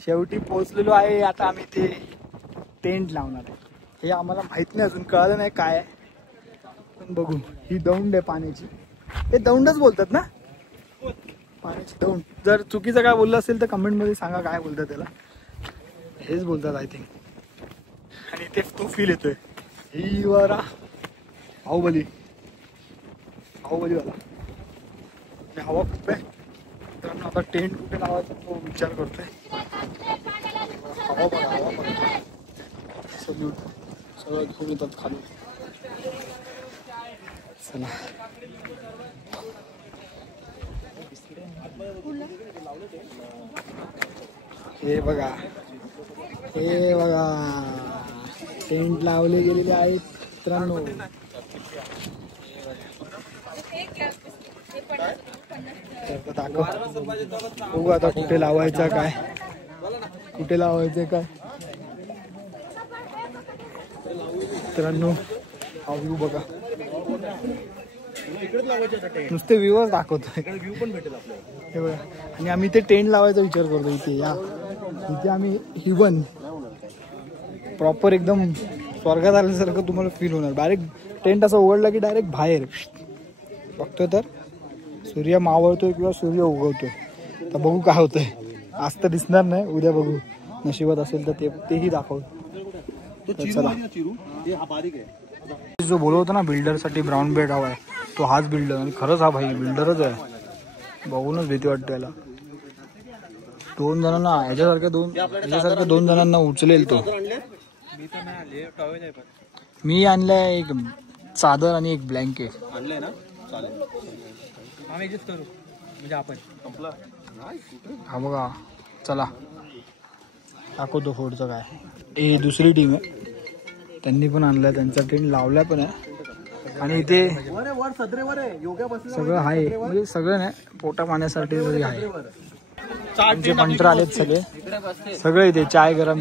शेवटी पोहोचलेलो आहे. आता आम्ही ते टेंट लावणार आहे. हे आम्हाला माहित नाही, अजून कळलं नाही काय आहे, पण बघू. ही दौंड आहे पाण्याची. हे दौंडच बोलतात ना, पाण्याची दौंड. जर चुकीचं काय बोललं असेल तर कमेंट मध्ये सांगा काय बोलतात त्याला. हेच बोलतात आय थिंक. आणि ते तो फील येतोय. ही वारा बाहुबली वाला. हवा खूप आहे. तर आता टेंट कुठे लावायचा तो विचार करतोय. हवा बघा. सगळं घेऊन येतात खाली. चला हे बघा टेंट लावले गेलेले आहेत मित्रांनो. बघू आता कुठे लावायचं काय मित्रांनो. हा व्ह्यू बघा. नुसते व्ह्यूच दाखवतोय. हे बघा. आणि आम्ही इथे टेंट लावायचा विचार करतो. इथे आम्ही हिवन प्रॉपर एकदम स्वर्गात आल्यासारखं तुम्हाला फील होणार. डायरेक्ट टेंट असं उघडला की डायरेक्ट बाहेर बघतोय तर सूर्य मावळतोय किंवा सूर्य उगवतोय. तर बघू काय होतंय. आज तर दिसणार नाही, उद्या बघू. नशिबात असेल तर तेही दाखवू. चला. जो बोलवतो ना बिल्डर साठी ब्राऊन बेड हवाय, तो हाच बिल्डर. आणि खरंच हा भाई बिल्डरच आहे. बघूनच भीती वाटते याला. 2 जणांना याच्यासारख्या 2 जणांना उचलेल तो. मी आणलाय एक चादर आणि एक ब्लँकेट. आणलंय ना, चालेल. हा बघा. चला दाखवतो फोडचं काय. हे दुसरी टीम आहे, त्यांनी पण आणलाय. त्यांचा टेंट लावलाय पण आहे. आणि इथे सगळं आहे, म्हणजे सगळं नाही, पोटा पाण्यासाठी आहे. आमचे पंटर आलेत सगळे इथे. चाय गरम.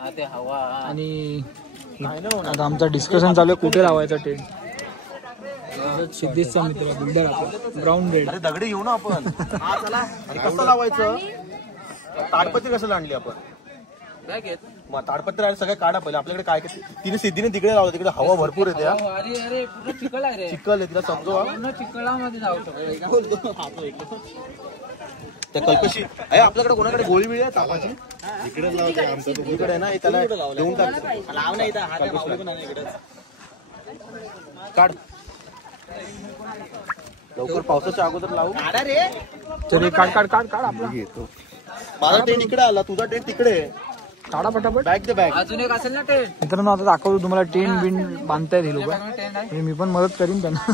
आणि आता आमचा डिस्कशन चालू आहे कुठे लावायचा टेंट. सिद्धेशचा मित्र बिल्डर आपला ब्राऊन बेड. दगडी घेऊ ना आपण. चला. कसं लावायचं, ताडपत्री कसं आणली आपण. मग ताडपत्री आहे सगळं काढा पहिले. आपल्याकडे काय तिने सिद्धीने तिकडे लावलं. तिकडे हवा भरपूर येते. चिखल आहे, तिला समजवा. त्या कल्पशी आहे आपल्याकडे. कोणाकडे गोळी बिळी आहे तापाची. इकडेच लावते आमच्या दुसरीकडे आहे ना, त्याला देऊन टाक. लाव ना इथं. काढ लवकर, पावसाच्या अगोदर लावू. चल काढ आपला. माझा टेंट इकडे आला, तुझा टेंट तिकडे. काढा पटापट. Back the back. अजून एक असेल ना टेंट. मित्रांनो आता दाखवतो तुम्हाला टेंट बिंट बांधतायत हे लोक. मी पण मदत करीन त्यांना.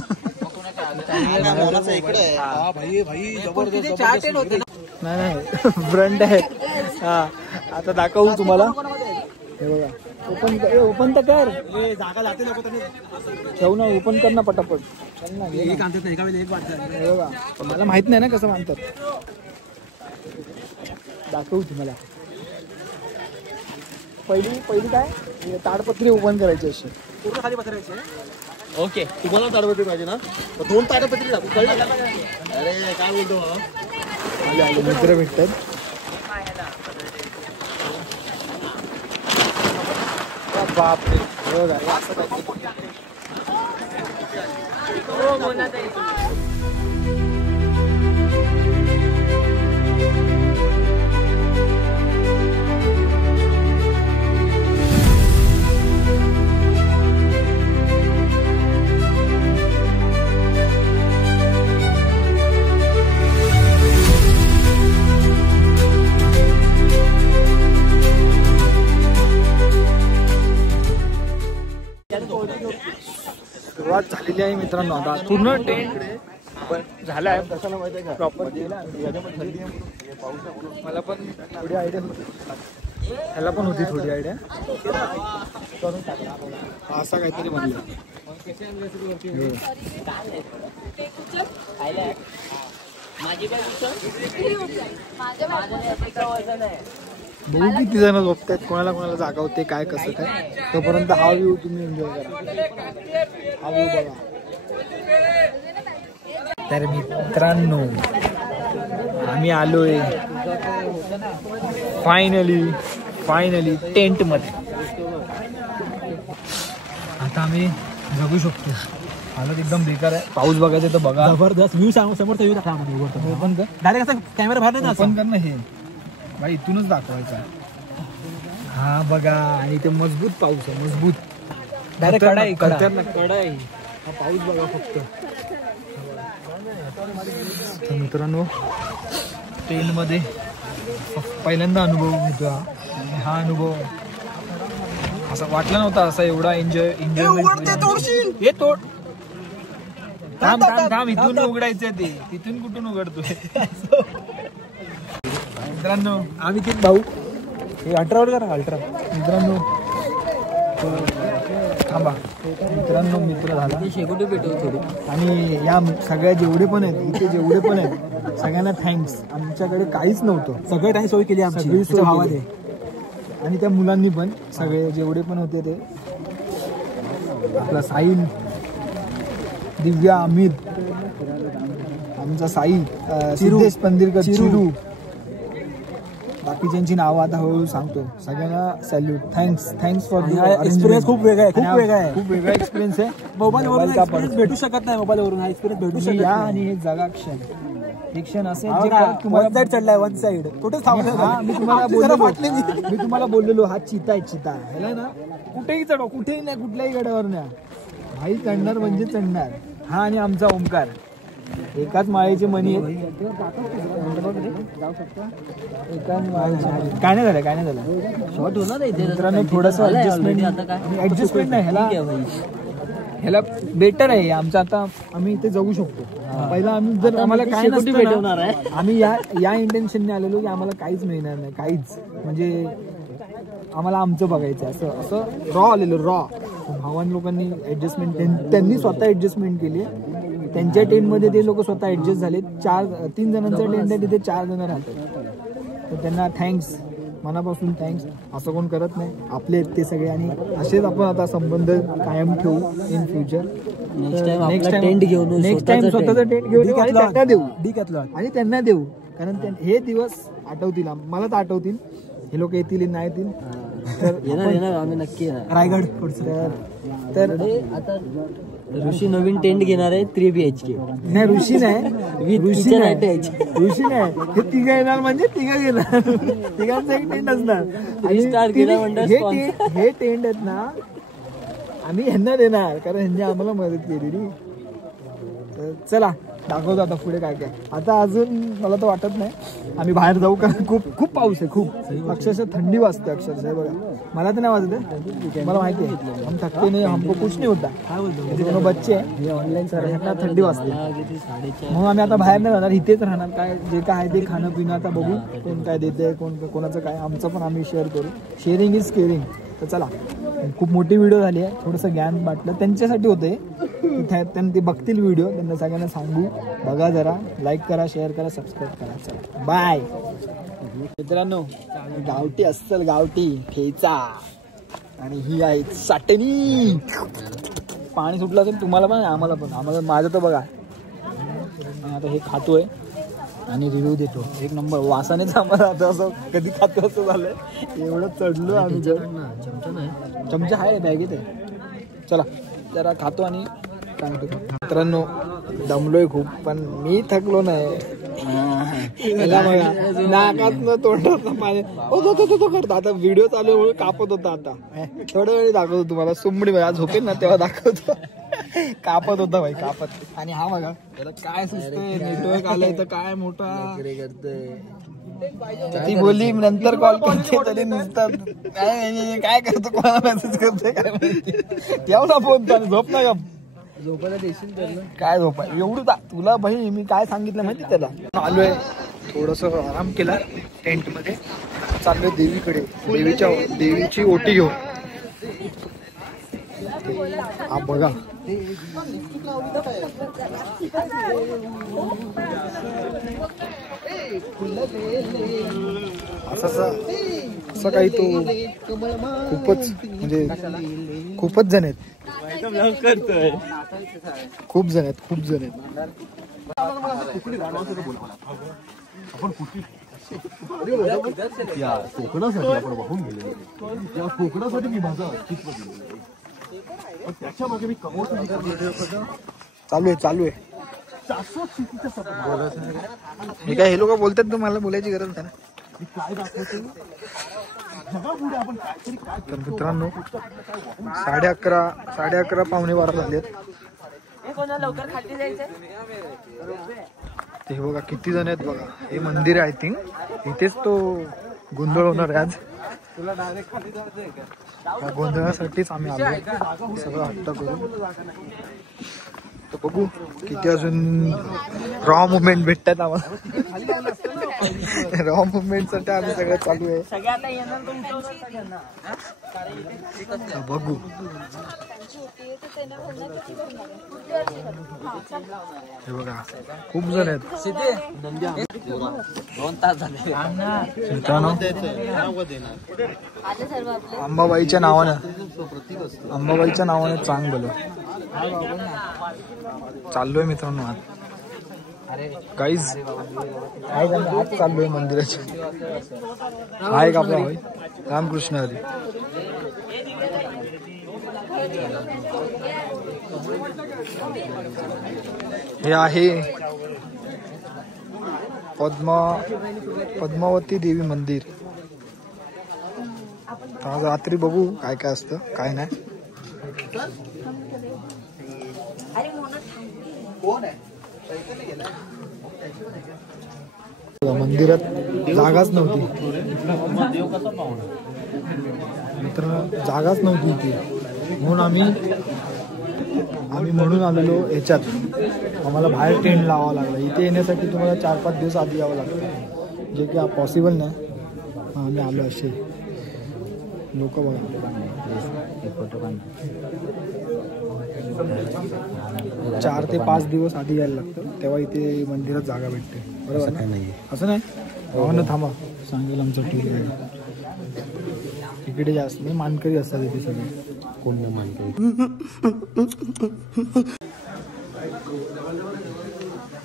नाही फ्रंट आहे. हा आता दाखवू तुम्हाला. हे बघा. ओपन तर कर. जागा जाते नको ठेवू ना. ओपन कर ना पटापट. चल ना. हे बघा. मला माहित नाही ना कसं बांधतात. दाखवू तुम्हाला. पहिली काय ताडपत्री ओपन करायची अशी पूर्ण खाली पसरायची. ओके. तुम्हाला ताडपत्री पाहिजे ना, 2 ताडपत्री टाकू. कळलं. अरे काय बोलतो मित्र भेटतात. बापरे. सुरुवात झालेली आहे मित्रांनो. आता पूर्ण टेंट झाला आहे प्रॉपर. मला पण थोडी आयडिया होती, ह्याला पण होती थोडी आयडिया. असा काहीतरी म्हणलं. बघू किती जण झोपतात, कोणाला कोणाला जागा होते, काय कसं काय. तोपर्यंत हा व्ह्यू तुम्ही एन्जॉय करा. हा व्ह्यू बघा. तर मित्रांनो आम्ही आलोय फायनली टेंट मध्ये. आता आम्ही जगू शकतो. हालत एकदम बेकार आहे. पाऊस बघायचा तर बघा. जबरदस्त व्ह्यू सांगू. समोरचा व्ह्यू दाखवा. ओपन कर. डायरेक्ट असा कॅमेरा बाहेर नाही. ओपन कर ना. हे भाई इथूनच दाखवायचा. हा बघा. आणि ते मजबूत पाऊस आहे. मजबूत. डायरेक्ट कडाई. हा पाऊस बघा फक्त. तर मित्रांनो ट्रेनमध्ये पहिल्यांदा अनुभव घेतो आणि हा अनुभव असं वाटलं नव्हता. असा एवढा एन्जॉयमेंट. हे तोड. थांब इथून उघडायचं ते. तिथून कुठून उघडतोय. मित्रांनो आम्ही 3 भाऊ. हे अल्ट्रावर करा. अल्ट्रा मित्रांनो थांबा. मित्र झाला शेकोटी पेटवतो थोडी. आणि या सगळ्या जेवढे पण आहेत इथे जेवढे पण आहेत सगळ्यांना थँक्स. आमच्याकडे काहीच नव्हतं. सगळं काही सोय केली आमची. सगळी सोय भावाने केली. आणि त्या मुलांनी पण सगळे जेवढे पण होते ते. आपला साहिल, दिव्या, अमित, आमचा साई, सिद्धेश पंदिरकर, चिरू, बाकीच्यांची नावं आता हळूहळू सांगतो. सगळ्यांना सॅल्यूट. Thanks for experience. खूप वेगळा आहे. खूप वेगळा एक्सपिरियन्स आहे. मोबाईलवरून एक्सपिरियन्स भेटू शकत नाही. मोबाईलवरून हा एक्सपिरियन्स भेटू शकत या नाही. आणि हे जगा क्षण. हे क्षण असे तुम्हाला साईड चढलाय. 1 साईड कुठेच थांबला. मी तुम्हाला बोललेलो हा चिता आहे. चिता ह्याला ना कुठेही चढव. कुठेही नाही. कुठल्याही गडावर नाही. भाई चढणार म्हणजे चढणार. हा आणि आमचा ओंकार एकाच माळेचे मणी आहेत. एकाच माळेचे. काय नाही झालं. शॉर्ट होणार मित्रांनो थोडंसं ऍडजस्टमेंट नाही. ह्याला बेटर आहे आमचं. आता आम्ही इथे जाऊ शकतो. पहिला आम्ही जर आम्हाला काय भेटवणार आहे. आम्ही या इंटेन्शनने आलेलो की आम्हाला काहीच मिळणार नाही. काहीच म्हणजे आम्हाला आमचं बघायचं असं रॉ आलेलो. रॉ भावान लोकांनी ऍडजस्टमेंट त्यांनी स्वतः ऍडजस्टमेंट केली. त्यांच्या टेंटमध्ये ते लोक स्वतः ऍडजस्ट झाले. 3 जणांचा टेंट आहे. तिथे 4 जण राहतात. तर त्यांना थँक्स. मनापासून थँक्स. असं कोण करत नाही. आपले आहेत ते सगळे. आणि असेच आपण आता संबंध कायम ठेवू इन फ्युचर. नेक्स्ट टाइम स्वतःचा टेंट घेऊन त्यांना देऊ. आणि त्यांना देऊ. कारण हे दिवस आठवतील. मला तर आठवतील. हे लोक येतील नाही येतील तर येणार आम्ही नक्की येणार. रायगड. तर आता ऋषी नवीन टेंट घेणार आहे 3 BHK. नाही ऋषी नाही. हे 3 येणार म्हणजे 3 घेणार. तिघांचा एक टेंट असणार. हे टेंट आहेत ना आम्ही ह्यांना देणार कारण ह्यांनी आम्हाला मदत केलेली. चला दाखवतो आता पुढे काय काय. आता अजून मला तर वाटत नाही आम्ही बाहेर जाऊ कारण खूप पाऊस आहे. खूप अक्षरशः थंडी वाजते. अक्षरशः बघा मला तर नाही वाजत. मला माहिती आहे हम थकते नाही. हमको कुछ नाही होता. दोनों बच्चे आहे ऑनलाईन सर. ह्यांना थंडी वाजते म्हणून आम्ही आता बाहेर नाही जाणार. इथेच राहणार. काय जे काय आहे ते खाणं पिणं आता बघू. कोण काय देते कोणाचं काय. आमचं पण आम्ही शेअर करू. Sharing is caring. तर चला खूप मोठी व्हिडिओ झाली आहे. थोडंसं ज्ञान वाटलं त्यांच्यासाठी होते. त्यांना ते बघतील व्हिडिओ. त्यांना सगळ्यांना सांगू बघा जरा. लाईक करा, शेअर करा, सबस्क्राईब करा. चला बाय मित्रांनो. गावठी अस्सल गावठी ठेचा. आणि ही आहे चटणी. पाणी सुटलं असेल तुम्हाला पण आम्हाला पण. माझं तर बघा. आता हे खातोय आणि रिव्ह्यू देतो. एक नंबर. वासानेच आम्हाला आता असं कधी खातो असं झालंय. एवढं चढलो आम्ही. चमचा आहे बॅगेत आहे. चला जरा खातो आणि सांगतो. मित्रांनो दमलोय खूप पण मी थकलो नाही. नाकातनं तोंडातनं पाणी तो करतो. आता व्हिडिओ चालू म्हणून कापत होता. आता थोड्या वेळी दाखवतो तुम्हाला. सुमडी आज झोपेल ना तेव्हा दाखवतो. कापत होता भाई कापत. आणि हा बघा त्याला काय सुचतंय. नेटवर्क आलंय तर काय मोठा ती बोलली नंतर कॉल करते तरी नुसतं काय करतो. कोणाला मेसेज करतोय काय माहिती. तेव्हा फोन चालू. झोप ना झोपायला देशील काय झोपाय एवढं. तुला भाई मी काय सांगितलं माहिती त्याला. आलोय थोडस आराम केला टेंट मध्ये. चाललोय देवीकडे. देवीची ओटी घेऊन. हा बघा असं काही तो खूपच म्हणजे खूपच जण आहेत. खूप जण आहेत. आपण कुठे या कोकणासाठी आपण वाहून गेलेलो, या कोकणासाठी मी माझं अस्तित्व दिलेलं आहे. त्याच्या मागे मी कमवतो. चालू आहे मी काय हे लोक बोलतात तर मला बोलायची गरज नाही ना. काय दाखवतो जगापुढे आपण काहीतरी काय. तर मित्रांनो 11:30 11:15 झालेत. ते बघा किती जण आहेत बघा. हे मंदिर आहे आय थिंक. इथेच तो गोंधळ होणार आहे आज. या गोंधळासाठीच आम्ही आलो सगळं हट्ट करून. तर बघू किती अजून रॉ मुवमेंट भेटतात आम्हाला. रॉ मुवमेंट साठी आम्ही सगळं चालू आहे. बघू हे बघा खूप जण आहेत. 2 तास झाले. अंबाबाईच्या नावानं चांग बोल चाललोय मित्रांनो आज. काहीच आज चाललोय मंदिराच्या. हा एक आपला होय रामकृष्ण हरी. हे आहे पद्मावती देवी मंदिर. आज रात्री बघू काय काय असतं काय नाही. मंदिरात जागाच नव्हती मित्रांनो, जागाच नव्हती इथे. म्हणून आम्ही म्हणून आलेलो ह्याच्यात. आम्हाला बाहेर टेंट लावावा लागला. इथे येण्यासाठी तुम्हाला 4-5 दिवस आधी यावं लागतं, जे की पॉसिबल नाही. आम्ही आलो असे लोक बघा 4 ते 5 दिवस आधी यायला लागतं, तेव्हा इथे मंदिरात जागा भेटते. बरोबर नाही असं नाही. भावांना थांबा सांगेल आमचं टूर गाईड. इकडे जास्त म्हणजे मानकरी असतात इथे सगळे. कोण मानकरी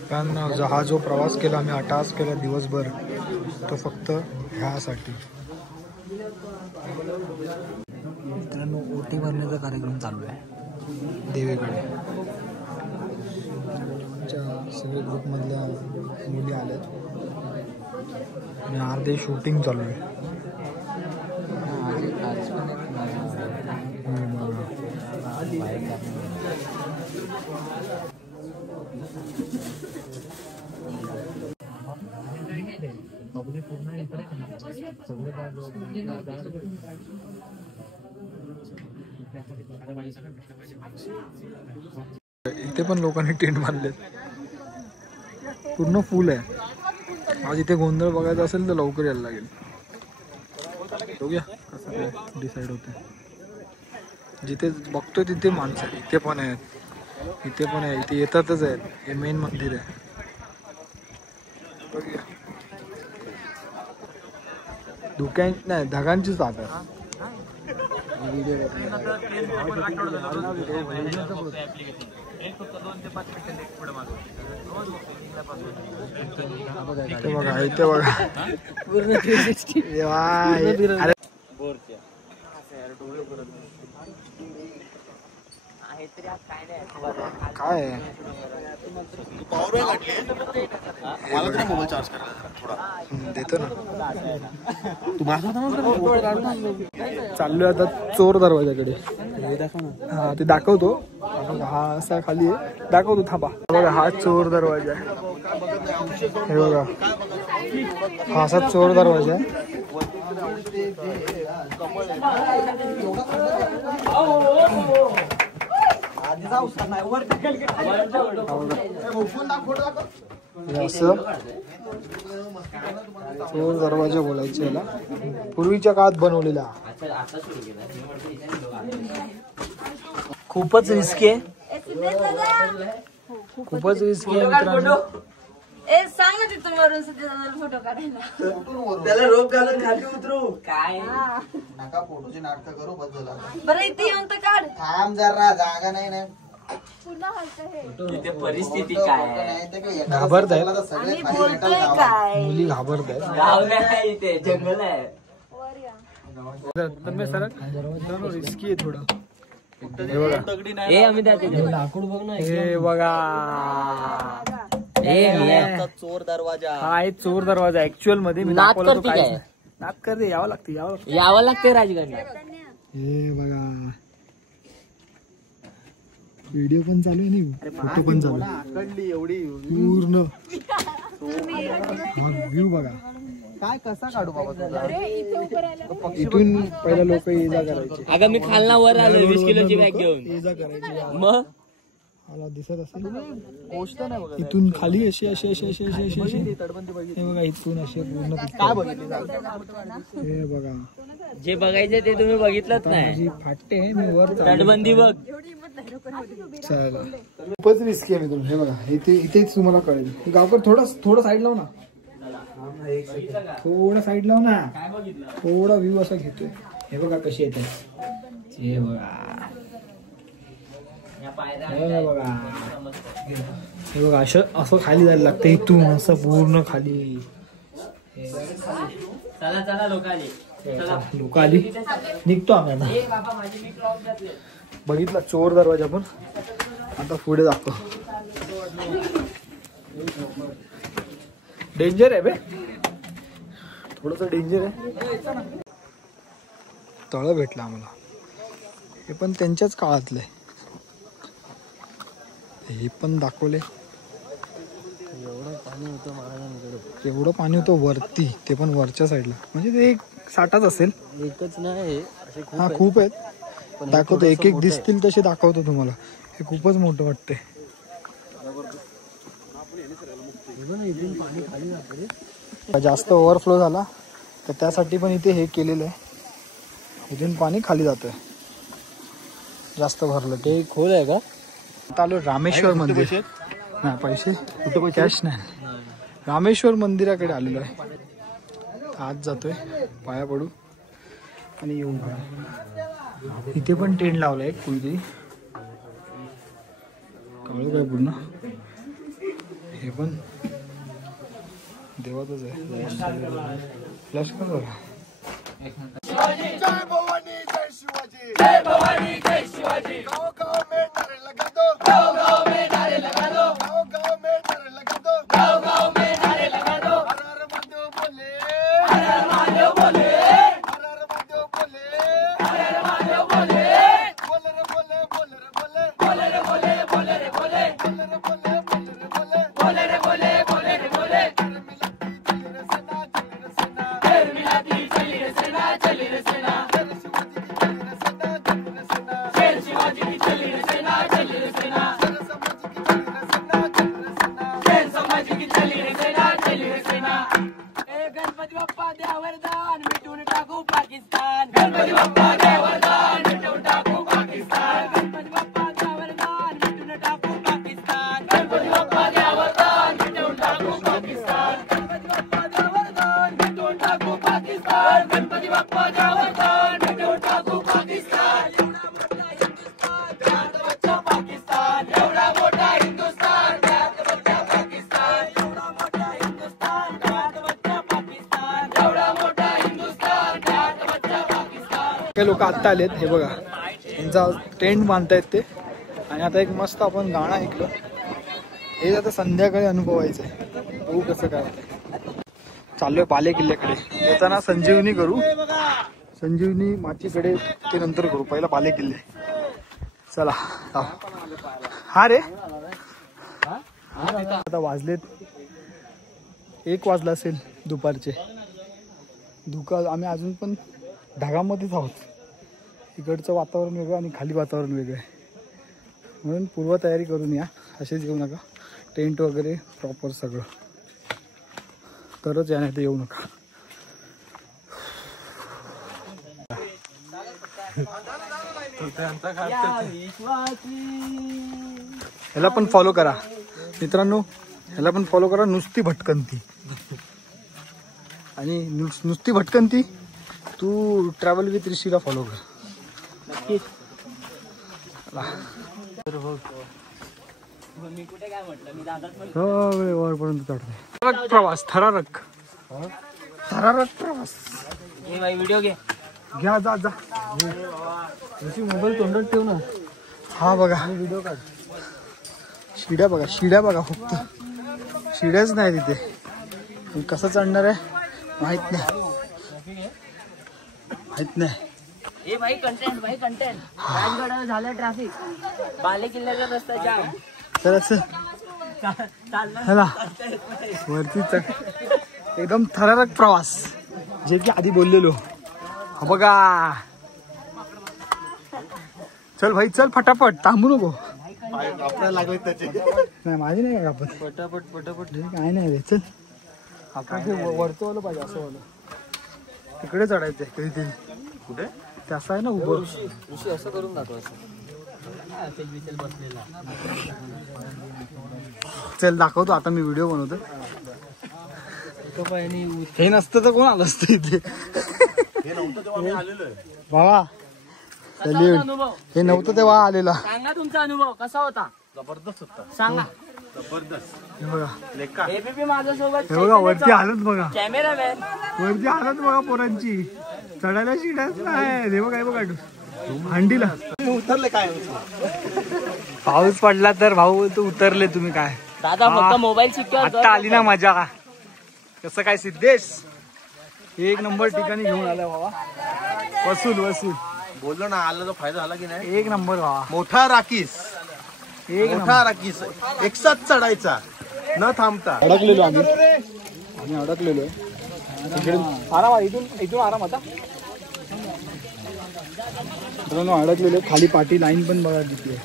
कारण हा जो प्रवास केला आम्ही 8 तास केला दिवसभर, तो फक्त ह्यासाठी. मित्रांनो ओटी भरण्याचा कार्यक्रम चालू आहे देवीकडे. सगळे ग्रुपमधल्या मुली आल्यात आणि अर्धे शूटिंग चालू आहे. इथे पण लोकांनी टेंट बांधलेत, पूर्ण फुल आहे. आज इथे गोंधळ बघायचा असेल तर लवकर यायला लागेल. बघूया कसं काय डिसाईड होतं. जिथे बघतोय तिथे माणसं इथे पण आहेत, इथे पण आहे, इथे येतातच आहेत. हे मेन मंदिर आहे. बघूया धुक्यां नाही ढगांची जागा आहे. बघा इथे बघा काय मोबाईल चार्ज करायला देतो ना. चाललोय आता चोर दरवाजाकडे. हा ते दाखवतो. हा असा खाली आहे, दाखवतो थांबा. बघा हा चोर दरवाजा आहे. हे बघा हा असा चोर दरवाजा आहे. असं चोर दरवाजा बोलायचे याला. पूर्वीच्या काळात बनवलेला. खूपच रिस्की आहे. खूपच रिस्की आहे मित्रांनो. सांग ना तिथून वरून फोटो काढायला. त्याला रोप घालून खाली उतरू काय नका फोटोची नाटक करू. बस झाला बरं इथे येऊन तर काढ. थांब जरा, जागा नाही ना. इथे परिस्थिती काय घाबरतायत आणि बोलतोय काय मुली घाबरतायत. गाव नाही इथे जंगल आहे. रिस्की आहे थोडं. हे आम्ही लाकूड बघ ना. हे बघा चोर दरवाजा. हा आहे चोर दरवाजा. ऍक्च्युअल मध्ये मी नाद दाखवलं तो करते काहीच काय? नाही. नाद करते. यावं लागते यावं लागते राजगडला. हे बघा व्हिडिओ पण चालू आहे नाही फोटो पण चालू आहे पूर्ण. हा व्ह्यू बघा. काय कसा काढू बाबा इथून पहिला लोक ये जा करायचे. अगं मी खालना वर आलो 20 किलोची बॅग घेऊन. ये जा करायची. मग मला दिसत असेल गोष्ट नाही बघा. इथून खाली अशी अशी अशी अशी अशी अशी अशी हे बघा इथून अशी पूर्ण काय बघितली हे बघा जे बघायचं ते तुम्ही बघितलंच नाही. माझी फाटते मी वर तटबंदी बघ. चला खूपच रिस्की आहे मित्रांनो. हे बघा इथेच तुम्हाला कळेल. गावकर थोडं साईड लाव ना. थोडं साईड लाव ना. थोडा व्ह्यू असा घेतोय. हे बघा कशी येते. हे बघा हे बघा हे बघा असं खाली जायला लागतं इथून असं पूर्ण खाली. चला चला लोक आली निघतो आम्ही आता. बघितला चोर दरवाजा पण. आता पुढे जातो. डेंजर आहे बे. थोडस डेंजर आहे. तळ भेटलं आम्हाला. हे पण त्यांच्याच काळातलं आहे. हे पण दाखवले. एवढं पाणी होतं वरती. ते पण वरच्या साईडला. म्हणजे ते एक साठाच असेल. एकच नाही हा खूप आहेत. दाखवतो एक एक दिसतील तसे दाखवतो तुम्हाला. हे खूपच मोठं वाटतंय. जास्त ओव्हरफ्लो झाला तर त्यासाठी पण इथे हे केलेलं आहे. इथून पाणी खाली जातंय जास्त भरलं. ते खोल आहे का. आता आलो रामेश्वर मंदिर. नाही पैसे कुठं कॅश नाही. रामेश्वर मंदिराकडे आलेलो आहे. आज जातोय पाया पडू आणि येऊ. इथे पण टेंट लावलाय कुठेतरी. कळलं काय पूर्ण. हे पण देवाचंच आहे. फ्लॅश कर बघा. जय भवानी जय शिवाजी. जय भवानी जय शिवाजी. गाँव गाँव में नारे लगा दो. गाँव गाँव में नारे लगा दो. गाँव गाँव में नारे लगा दो. गाँव गाँव में नारे लगा दो. हर हर महादेव बोले. हर हर महादेव बोले. हर हर महादेव बोले. हर हर महादेव बोले. बोले रे बोले बोले रे बोले. बोले रे बोले बोले रे बोले. बोले रे बोले बोले रे बोले. बोले रे बोले बोले रे बोले. घर मिलाती चली रे सेना. चली रे सेना. शेर शिवाजी की चली रे सेना. चली रे सेना. शेर समाजी की चली रे सेना. चली रे सेना. गणपती बाप्पा द्या वरदान मिटून टाकू पाकिस्तान. गणपती बाप्पा द्या वरदान मिटून टाकू पाकिस्तान. गणपती बाप्पा द्या वरदान मिटून टाकू पाकिस्तान. गणपती बाप्पा द्या वरदान मिटून टाकू पाकिस्तान. गणपती बाप्पा द्या वरदान मिटून टाकू पाकिस्तान. गणपती बाप्पा द्या वरदान मिटून टाकू पाकिस्तान. एवढा मोठा हिंदुस्तान त्यात बच्चा पाकिस्तान. एवढा मोठा हिंदुस्तान त्यात बच्चा पाकिस्तान. एवढा मोठा हिंदुस्तान त्यात बच्चा पाकिस्तान. काही लोक आत्ता आलेत. हे बघा त्यांचा टेंट बांधतायत ते. आणि आता एक मस्त आपण गाणं ऐकलं. हे आता संध्याकाळी अनुभवायचं आहे. बघू कसं काय. चाललोय बाले किल्ल्याकडे. येताना संजीवनी करू. संजीवनी माचीकडे ते नंतर करू. पहिला बाले किल्ले. चला हा रे. आता वाजलेत 1 वाजला असेल दुपारचे. आम्ही अजून पण ढगामध्येच आहोत. इकडचं वातावरण वेगळं आणि खाली वातावरण वेगळं आहे. म्हणून पूर्वतयारी करून या. असेच येऊ नका. टेंट वगैरे प्रॉपर सगळं तरच या. नाही तर येऊ नका. ह्याला पण फॉलो करा मित्रांनो. ह्याला पण फॉलो करा. नुसती भटकंती. आणि नुसती भटकंती तू ट्रॅव्हल विथ ऋषीला फॉलो कर. मी कुठे काय म्हटलं, मी दादाच म्हणतो. सगळे वरपर्यंत चढतोय. प्रवास थरारक प्रवास. हे बाई व्हिडिओ घे. घ्या जा जा. मोबाईल तोंडात ठेव ना. हा बघा व्हिडिओ काढ. शिड्या बघा फक्त शिड्याच नाही तिथे. कसं चढणार आहे माहित नाही. हे भाई कंटेंट राजगडावर झालं ट्रॅफिक. बाले किल्ल्याचा रस्ता जाम. तर असं चला वरती एकदम थरारक प्रवास जे की आधी बोललेलो. हा बघा. चल भाई चल फटाफट थांबू नको. आपल्याला लागले त्याचे. नाही माझी नाही का आपण पटापट काय नाही रे. चल आपण ते वरचं वालं पाहिजे असं वालं. तिकडे चढायचंय कधीतरी. कुठे ते असं आहे ना उभं. ऋषी असं करून दाखवायचं. बसलेला चल दाखवतो आता मी व्हिडिओ बनवतो. हे नसतं तर कोण आलं असतं इथे. हे नव्हतं तेव्हा मी आलेलो आहे. बाबा अनुभव हे नव्हतं तेव्हा आलेला. सांगा तुमचा अनुभव कसा होता. जबरदस्त होता. सांगा. जबरदस्त. हे बघा लेका एबीपी माझ्यासोबत हे बघा वरती हालत बघा. कॅमेरामॅन. वरती हालत बघा पोरांची. चढायला शिडायच नाही. हे बघा बघा हंडीला उतरले काय. पाऊस पडला तर भाऊ तू उतरले तुम्ही काय. दादा फक्त मोबाईल सिक्युअर आता आली ना मजा. कसं काय सिद्धेश एक नंबर ठिकाणी घेऊन आला बाबा. वसूल बोललो ना आला तो फायदा झाला की नाही. एक नंबर बाबा. मोठा राखीस एक मोठा राखीस एकसाथ चढायचा न थांबता. अडकलेलो आम्ही अडकलेलो तिकडे. आराम इथून आराम आता. अडकलेलो खाली पाठी लाईन पण बघा तिथे.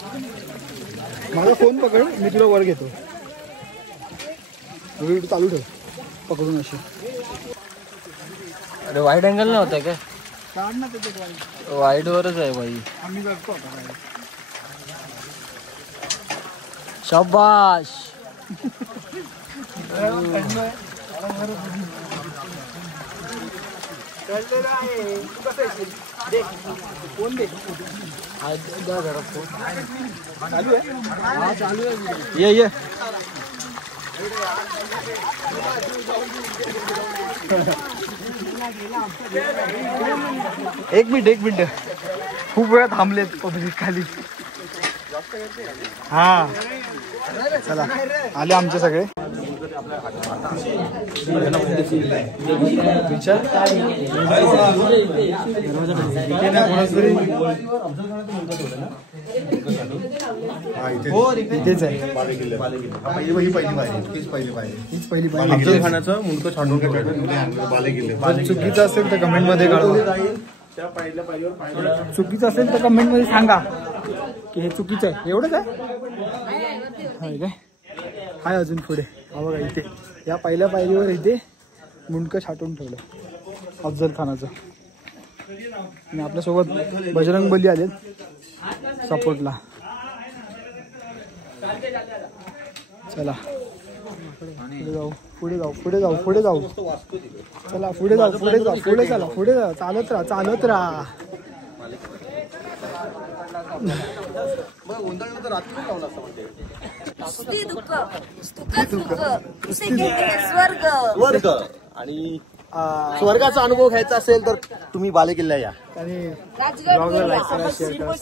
माझा फोन पकड मी तुला वर घेतो. व्हिडिओ चालू ठेव पकडून अशी. अरे वाईड अँगल नव्हता काय. काढ ना त्याच्यात वाईड वरच आहे बाई. आम्ही करतो आता. शाबाश. फोन दे. चालू आहे. हा चालू आहे. ये एक मिनिट खूप वेळा थांबलेत पब्लिक खाली. हा चला आले आमचे सगळे. इथेच आहे. हीच पहिली पायरी. खाण्याचं मुंडकं छाडून चुकीचं असेल तर कमेंट मध्ये कळवा. चुकीचं असेल तर कमेंट मध्ये सांगा की हे चुकीचं आहे. एवढंच आहे काय. हाय अजून पुढे. हा बघा इथे या पहिल्या पायरीवर इथे मुंडकं छाटून ठेवलं अफजल खानाचं. आणि आपल्यासोबत बजरंग बली आले सपोर्टला. चला पुढे जाऊ. चला पुढे जाऊ. चालत राहा. स्वर्ग आणि स्वर्गाचा अनुभव घ्यायचा असेल तर तुम्ही बालेकिल्ला या. आणि राजगड लाईक करा, शेअर करा,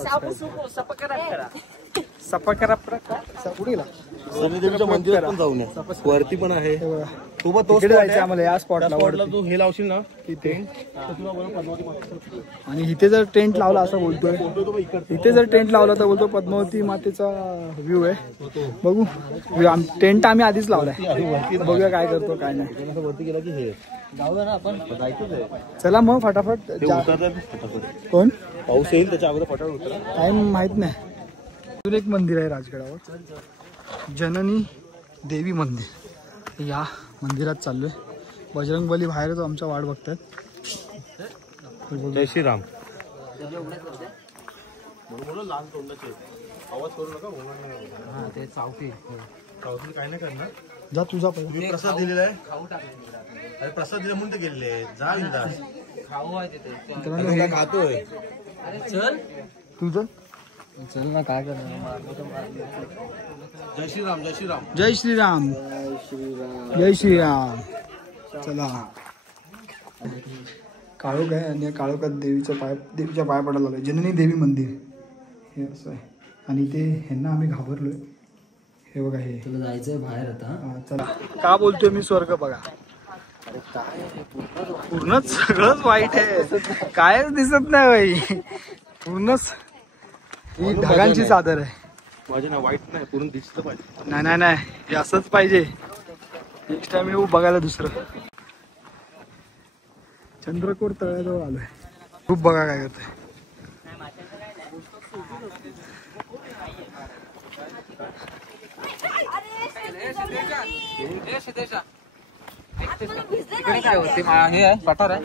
सबस्क्राईब. पुढे गेला शनिदेवीच्या मंदिरात पण जाऊन या. वरती पण आहे. सोबत तो तिकडे जायचं आम्हाला या स्पॉटला. तू हे लावशील ना तिथे. आणि इथे जर टेंट लावला असं बोलतोय. इथे जर टेंट लावला तर बोलतो पद्मावती मातेचा व्ह्यू आहे. बघू टेंट आम्ही आधीच लावलाय. बघूया काय करतो काय नाही. वरती गेला की हे जाऊया ना आपण. चला मग फटाफट. कोण पाऊस येईल त्याच्या अगोदर फटाफट उतरा. टाइम माहित नाही. अजून एक मंदिर आहे राजगडावर. जननी देवी मंदिर. या मंदिरात चाललोय. बजरंग बली बाहेर तो आमच्या वाट बघतात. जय श्रीराम. ते चावती काय नाही करणार. जा तुझा पहिला. तुम्ही प्रसाद दिलेला आहे. अरे प्रसाद दिला म्हणून ते गेले. जा इंदास खाऊ आहे तिथे. मित्रांनो हे खातोय. अरे चल. तुझं चल ना काय करणार. जय श्रीराम जय श्रीराम जय श्रीराम जय श्रीराम. चला काळोख आहे आणि काळोखात देवीच्या पाय पडायला लागलोय. जननी देवी मंदिर हे असं आहे आणि ते ह्यांना आम्ही घाबरलोय. हे बघा हे तुला जायचंय बाहेर आता. हा, चला. का बोलतोय मी स्वर्ग बघा. पूर्णच सगळंच वाईट आहे. कायच दिसत नाही बाई. पूर्णच ही ढगांची चादर आहे. माझे ना वाईट नाही पूर्ण दिसलं पाहिजे. नाही नाही हे असंच पाहिजे. नेक्स्ट टाइम येऊ बघायला दुसरं. चंद्रकोर तळ्याजवळ आलोय. खूप बघा काय करतोय. काय होते हे आहे पठार आहे.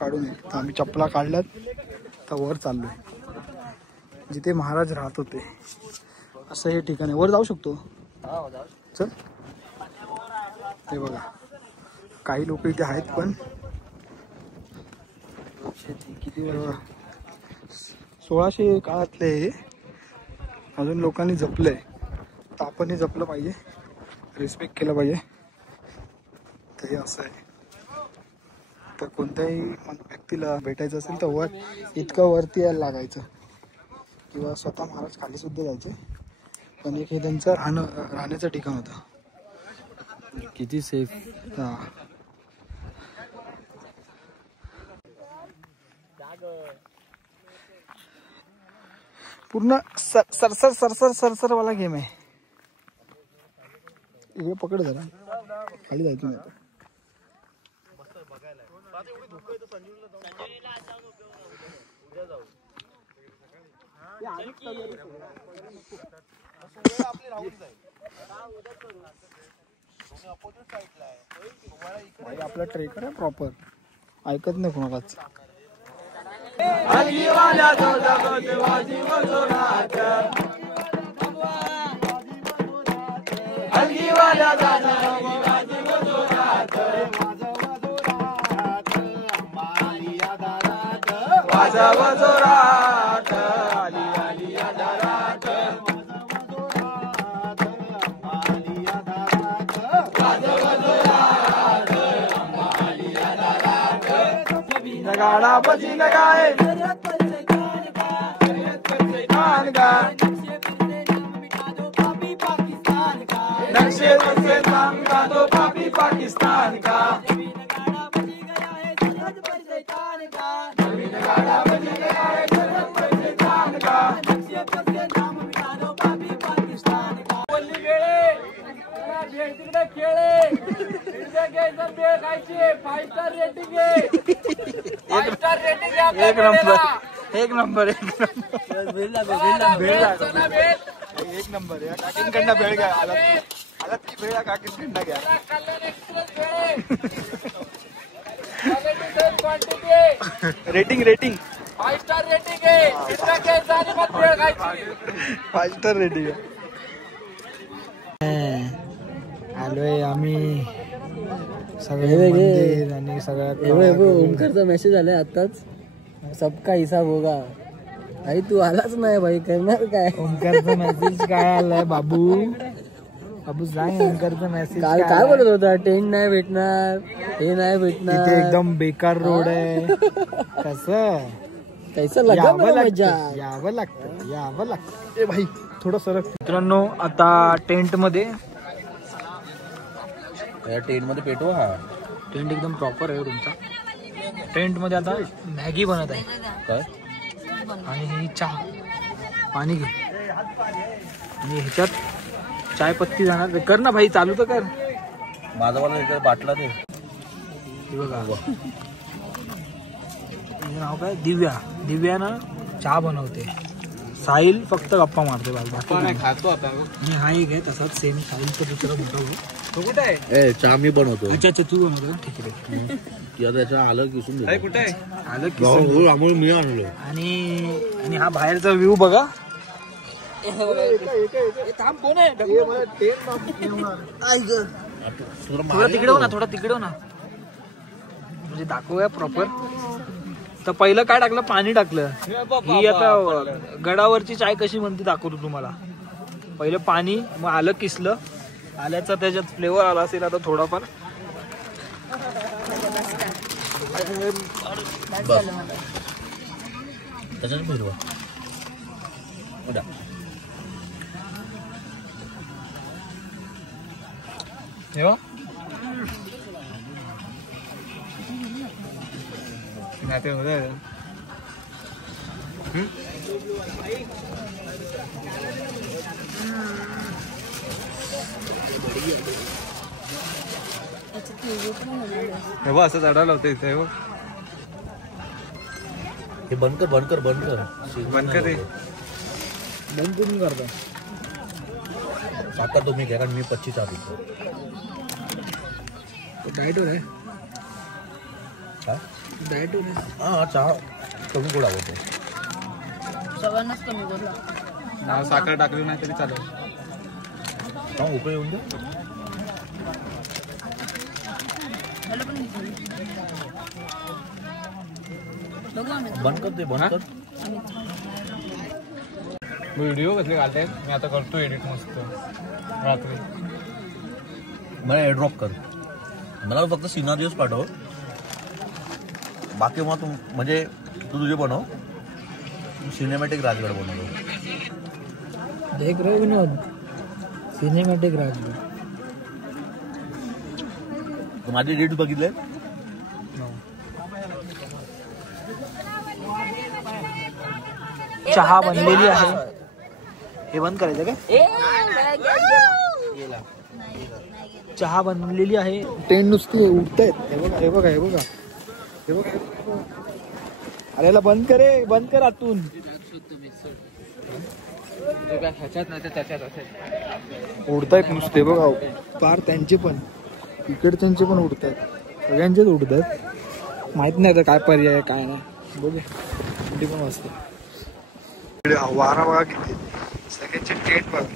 काढून आम्ही चपला काढल्यात तर वर चाललोय जिथे महाराज राहत होते. असं हे ठिकाण आहे. वर जाऊ शकतो. चल. हे बघा काही लोक इथे आहेत पण किती 1600 काळातले हे अजून लोकांनी जपलंय. तर आपणही जपलं पाहिजे. रिस्पेक्ट केलं पाहिजे. तर हे असं आहे. तर कोणत्याही व्यक्तीला भेटायचं असेल तर वर इतकं वरती यायला लागायचं किंवा स्वतः महाराज खाली सुद्धा जायचे. पण एक हे त्यांचं राहण्याचं ठिकाण होतं. किती सेफ. हा पूर्ण सरसर सरसर सरसर वाला गेम आहे. हे पकड जरा खाली जायचं नाही. आपला ट्रेकर आहे प्रॉपर. ऐकत नाही कोणालाच. गाड़ा बजी लगाए नक्शे से नाम का दो पापी पाकिस्तान का. एक नंबर या काकींकडनं भेळ घ्या. आला ती भेळ काकींकडनं घ्या. रेटिंग 5 स्टार रेटिंग आहे. 5 स्टार रेटिंग आहे. आलोय आम्ही सगळे आणि सगळ्यात. ओमकारचा मेसेज आलाय आताच. सबका हिसाब होगा. आई तू आलाच नाही भाई करणार काय. ओमकारचा मेसेज काय आलाय बाबू. बाबू सांग ओमकारचा मेसेज काय बोलत होता. टेंट नाही भेटणार हे नाही भेटणार. इथे एकदम बेकार रोड आहे. कसं यावं लागतं. ए भाई थोडं सरक. मित्रांनो आता टेंट मध्ये पेटवा. हा टेंट एकदम प्रॉपर आहे तुमचा. टेंट मध्ये आता मॅगी बनत आहे. काय आणि ही चहा पाणी घे आणि ह्याच्यात चाय पत्ती जाणार. कर ना भाई चालू तर कर. माझा वाला बाटला ते बघा. नाव काय दिव्या ना चहा बनवते. साहिल फक्त गप्पा मारते. बाकी खातो आता. आणि हा एक आहे तसाच सेम साहिलचा दुसरा मोठा भाऊ. तो कुठे आहे. चहा मी बनवतो. अच्छा तू बनवतो. ठीक आहे. त्याच्या आलं किसून कुठे आहे. आलं किसून आम्हाला मी आणलो. आणि हा बाहेरचा व्ह्यू बघा. थोडा तिकडे हो ना, थोडा तिकडे हो ना, म्हणजे दाखवूया प्रॉपर. तर पहिलं काय टाकलं, पाणी टाकलं. ही आता गडावरची चाय कशी म्हणते दाखवतो तुम्हाला. पहिलं पाणी, मग आलं किसलं, आल्याचा त्याच्यात फ्लेवर आला असेल आता थोडाफार. असं चढायला होतं इथे. हे बंद कर बंद कर बंद कर बंद कर रे, बंद करून करता. साखर तुम्ही घ्या, कारण मी 25 चहा पितो. डाएटवर आहे, काय डाएटवर आहे. हा, चहा कमी गोड आवडतो. सगळ्यांनाच कमी बोलला. साखर टाकली नाही तरी चालेल. का उपयोग येऊन दे. बंद कर दे, बंद कर. व्हिडिओ कसले घालतायत, मी आता करतो एडिट मस्त रात्री. मला एअरड्रॉप कर, मला फक्त सिनारिओज पाठव. बाकी मग तू म्हणजे तू तुझे बनव. सिनेमॅटिक राजगड बनवतो. देख रहे हो विनोद, सिनेमॅटिक राजगड. माझे एडिट बघितले. चहा बनलेली आहे. हे बंद करायचं का? चहा बनलेली आहे. टेंट नुसती उठतायत. हे बघा हे बघा हे बघा हे बघा. अरेला बंद करे, बंद कर आतून. उडतायत नुसते बघा, पार त्यांचे पण इकडच्यांचे पण उडतायत, सगळ्यांचेच उडतात. माहित नाही आता काय पर्याय काय नाही. बघे किती पण वाजते. वारा बघा किती, सगळ्यांचे टेंट बघा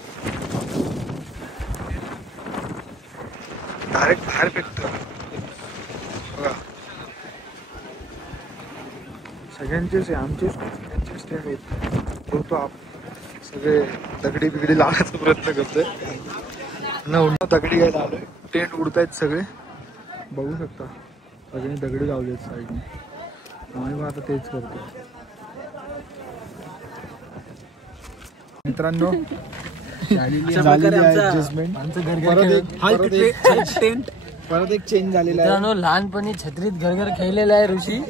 डायरेक्ट बाहेर फेकत बघा. सगळ्यांचेच आमचेच सगळ्यांचेच टेंट होतो. सगळे दगडी बिगडी लावण्याचा प्रयत्न करतोय. दगडी घ्यायला आलोय. टेंट उडतायत सगळे, बघू शकता. सगळ्यांनी दगडी लावले आहेत साईडने. आम्ही आता तेच करतो. मित्रांनो परत एक चेंज झालेला आहे. मित्रांनो लहानपणी छत्रीत घर घर खेळलेला आहे ऋषी.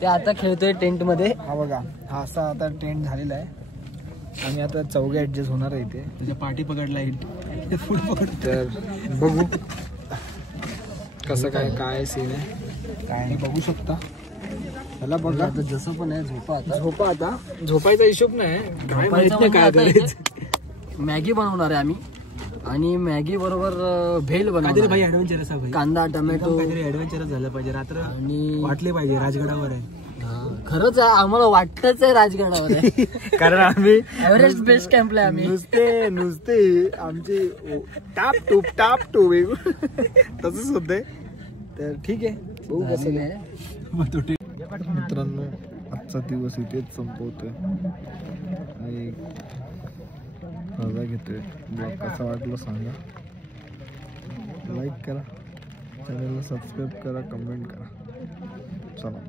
ते आता खेळतोय टेंट मध्ये. हा बघा, हा असा आता टेंट झालेला आहे. आम्ही आता चौघे ऍडजस्ट होणार आहे इथे. तुझ्या पाठी पकडला तर बघू कसं काय काय सीन आहे काय बघू शकता. मला बघा आता जसं पण आहे. झोपा आता झोपायचा हिशोब नाही. काय करायचं. मॅगी बनवणार आहे आम्ही, आणि मॅगी बरोबर भेल बनवणार. भाई ऍडव्हेंचरस आहे भाई. कांदा टोमॅटो काहीतरी ऍडव्हेंचरस झालं पाहिजे. रात्र आणि वाटले पाहिजे राजगडावर आहे. खरंच आम्हाला वाटतच आहे राजगडावर आहे. कारण आम्ही एव्हरेस्ट बेस कॅम्पला आहे आम्ही. नुसते आमची टाप टूप तसंच होते. तर ठीक आहे, बघू कसं काय. मित्रांनो आजचा दिवस इथेच संपवतोय आणि मजा घेतोय. ब्लॉग कसा वाटला सांगा, लाईक करा, चॅनलला सबस्क्राईब करा, कमेंट करा. चला.